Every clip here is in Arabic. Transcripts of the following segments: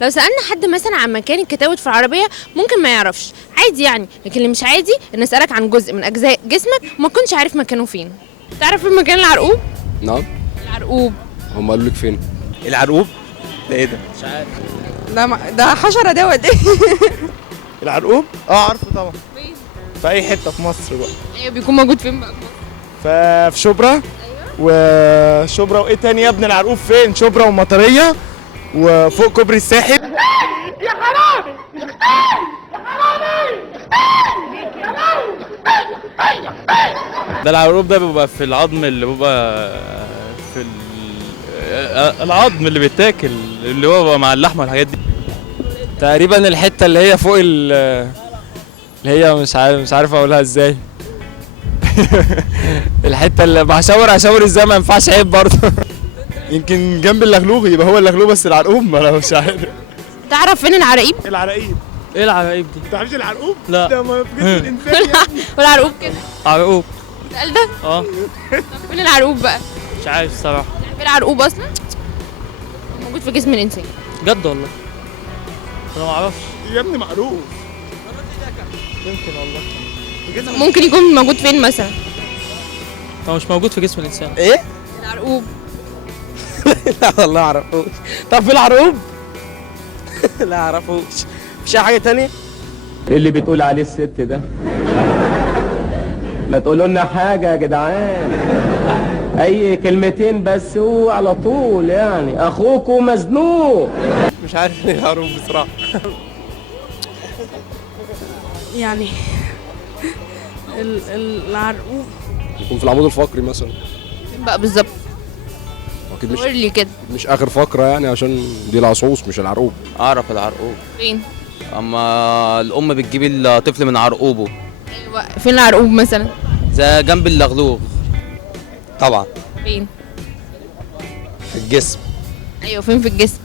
لو سالنا حد مثلا عن مكان الكتاوت في العربيه ممكن ما يعرفش عادي يعني، لكن اللي مش عادي ان اسالك عن جزء من اجزاء جسمك وما تكونش عارف مكانه فين. تعرف في مكان العرقوب؟ نعم. العرقوب هم قالوا لك فين؟ العرقوب ده ايه ده؟ مش عارف. لا ده حشرة ده ولا ايه؟ العرقوب؟ عارفه طبعا. فين؟ في اي حته في مصر بقى. ايوه بيكون موجود فين بقى؟ في شبرا. ايوه. وشبرا وايه تاني يا ابني؟ العرقوب فين؟ شبرا ومطريه وفوق كوبري الساحل. يا حرامي اختار يا حرامي ده العروق ده بيبقى في العظم اللي بيبقى في العظم اللي بيتاكل اللي هو بيبقى مع اللحمه والحاجات دي. تقريبا الحته اللي هي فوق اللي هي مش عارف اقولها ازاي. الحته اللي هشاور ازاي، ما ينفعش عيب برضه. يمكن جنب اللغلوغ، يبقى هو اللغلوغ بس العرقوب ما انا مش عارف. تعرف فين العراقيب؟ العراقيب. ايه العراقيب دي؟ ما تعرفش العرقوب؟ لا. ده ما في جسم الانسان يا ابني. والعرقوب كده؟ عرقوب. السؤال ده؟ اه. طب فين العرقوب بقى؟ مش عارف الصراحه. فين العرقوب اصلا؟ موجود في جسم الانسان. بجد والله انا ما اعرفش. يا ابني معروف. يمكن والله. ممكن يكون موجود فين مثلا؟ هو مش موجود في جسم الانسان. ايه؟ العرقوب. لا والله ما اعرفوش. طب في العرقوب؟ لا اعرفوش. مش اي حاجه تانية؟ اللي بتقول عليه الست ده ما تقولوا لنا حاجه يا جدعان، اي كلمتين بس هو على طول يعني اخوكوا مزنوق. مش عارف ايه العرقوب بصراحه. يعني العرقوب يكون في العمود الفقري مثلا. فين بقى بالظبط؟ اكيد مش قول لي كده. مش اخر فقره يعني، عشان دي العصوص مش العرقوب. اعرف العرقوب، فين؟ اما الام بتجيب الطفل من عرقوبه. ايوه فين العرقوب مثلا؟ زي جنب اللغلوغ. طبعا فين؟ في الجسم. ايوه فين في الجسم؟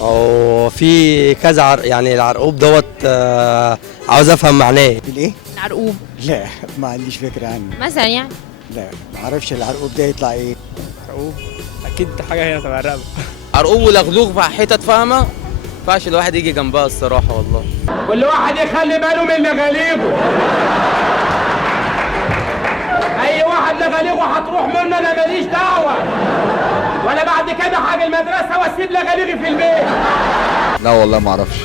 او في كذا يعني العرقوب دوت عاوز افهم معناه. الايه؟ العرقوب. لا ما عنديش فكره عنه. مثلا يعني؟ لا ما اعرفش العرقوب ده يطلع ايه. عرقوب اكيد حاجه هنا تبع الرقبه. عرقوب ولغلوغ في حتت فاهمه، ما ينفعش الواحد يجي جنبها الصراحه والله. كل واحد يخلي باله من لغاليغه. اي واحد لغاليغه هتروح منه انا ماليش دعوه، ولا بعد كده حاجه المدرسه واسيب لغاليغي في البيت. لا والله ما اعرفش.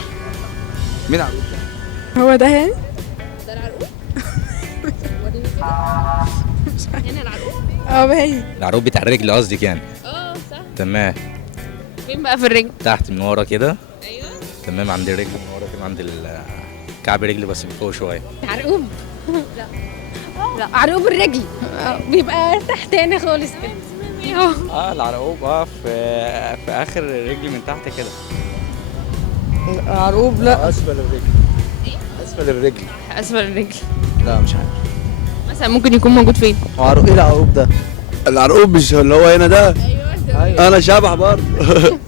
مين عرقوب ده؟ هو ده يعني؟ ده العرقوب؟ وريني كده. هنا العرقوب؟ باين. العروق بتاع الرجل قصدك يعني؟ صح. تمام. فين بقى في الرجل؟ تحت من ورا كده. ايوه. تمام، عند الرجل من ورا كده، عند كعب الرجل بس من فوق شويه. عرقوب؟ لا عرقوب الرجل بيبقى تحتاني خالص كده. العرقوب في اخر الرجل من تحت كده. العرقوب لا. اسفل الرجل. اسفل الرجل. اسفل الرجل. لا مش عارف. مثلا ممكن يكون موجود فين؟ ايه العرقوب ده؟ العرقوب مش اللي هو هنا ده؟ ايوه انا شبح برضه.